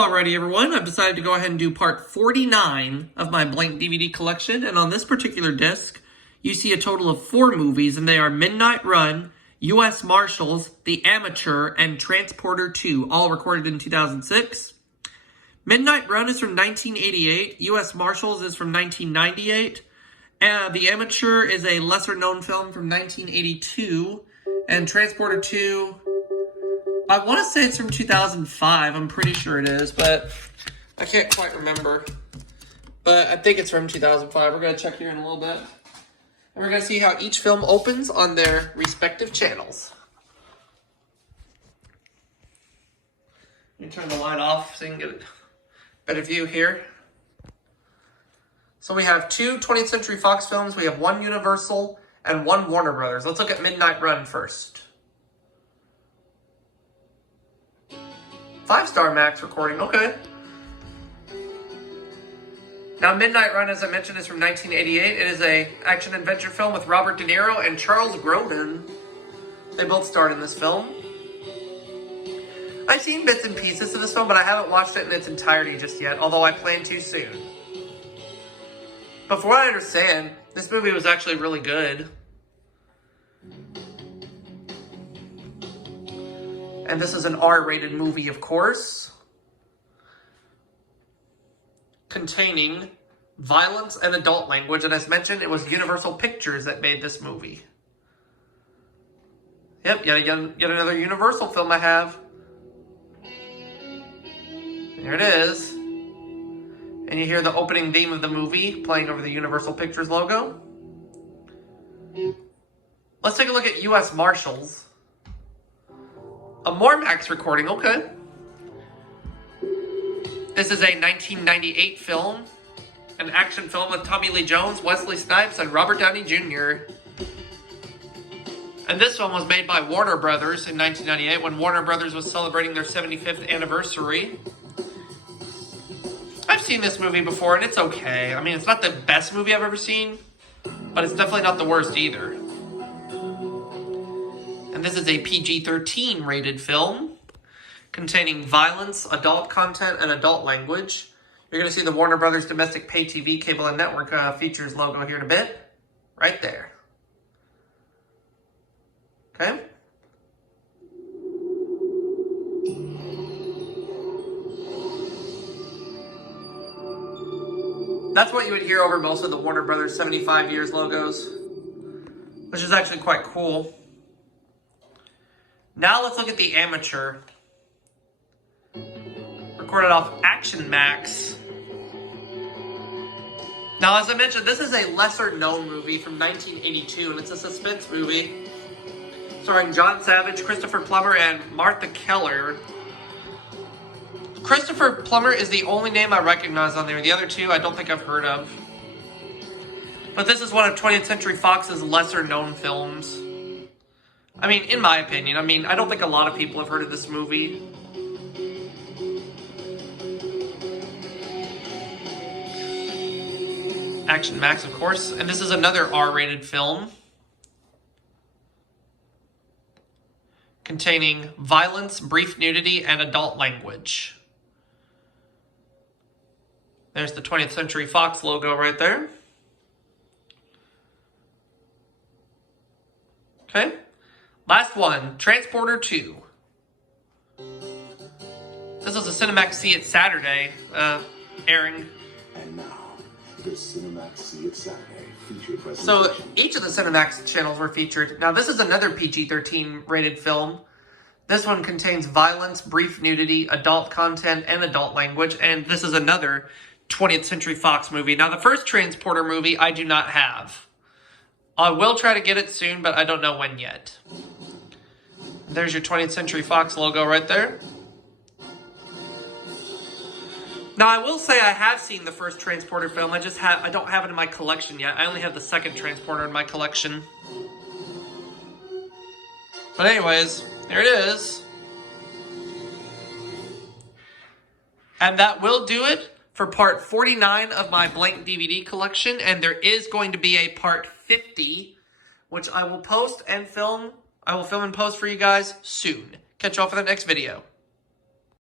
Alrighty everyone, I've decided to go ahead and do part 49 of my blank DVD collection, and on this particular disc, you see a total of 4 movies, and they are Midnight Run, U.S. Marshals, The Amateur, and Transporter 2, all recorded in 2006. Midnight Run is from 1988, U.S. Marshals is from 1998, The Amateur is a lesser-known film from 1982, and Transporter 2... I want to say it's from 2005. I'm pretty sure it is, but I can't quite remember. But I think it's from 2005. We're going to check here in a little bit. And we're going to see how each film opens on their respective channels. Let me turn the light off so you can get a better view here. So we have 2 20th Century Fox films. We have 1 Universal and 1 Warner Brothers. Let's look at Midnight Run first. 5-star Max recording, okay. Now, Midnight Run, as I mentioned, is from 1988. It is an action-adventure film with Robert De Niro and Charles Grodin. They both starred in this film. I've seen bits and pieces of this film, but I haven't watched it in its entirety just yet, although I plan to soon. But from what I understand, this movie was actually really good. And this is an R-rated movie, of course, containing violence and adult language. And as mentioned, it was Universal Pictures that made this movie. Yep, yet another Universal film I have. There it is. And you hear the opening theme of the movie playing over the Universal Pictures logo. Let's take a look at U.S. Marshals. A more Max recording, okay. This is a 1998 film, an action film with Tommy Lee Jones, Wesley Snipes, and Robert Downey Jr. And this one was made by Warner Brothers in 1998 when Warner Brothers was celebrating their 75th anniversary. I've seen this movie before and it's okay. I mean, it's not the best movie I've ever seen, but it's definitely not the worst either. And this is a PG-13 rated film containing violence, adult content, and adult language. You're going to see the Warner Brothers Domestic Pay TV, Cable, and Network Features logo here in a bit. Right there. Okay? That's what you would hear over most of the Warner Brothers 75 years logos, which is actually quite cool. Now let's look at The Amateur. Recorded off Action Max. Now, as I mentioned, this is a lesser-known movie from 1982, and it's a suspense movie starring John Savage, Christopher Plummer, and Martha Keller. Christopher Plummer is the only name I recognize on there. The other 2 I don't think I've heard of. But this is one of 20th Century Fox's lesser-known films. I mean, in my opinion, I don't think a lot of people have heard of this movie. Action Max, of course. And this is another R-rated film containing violence, brief nudity, and adult language. There's the 20th Century Fox logo right there. Okay. Last one, Transporter 2. This was a Cinemax See It Saturday airing. And now, the Cinemax See It Saturday featured presentation. So each of the Cinemax channels were featured. Now this is another PG-13 rated film. This one contains violence, brief nudity, adult content, and adult language. And this is another 20th Century Fox movie. Now the first Transporter movie I do not have. I will try to get it soon, but I don't know when yet. There's your 20th Century Fox logo right there. Now, I will say I have seen the first Transporter film. I don't have it in my collection yet. I only have the second Transporter in my collection. But anyways, there it is. And that will do it for part 49 of my blank DVD collection. And there is going to be a part 50, which I will post and film. I will film and post for you guys soon. Catch y'all for the next video.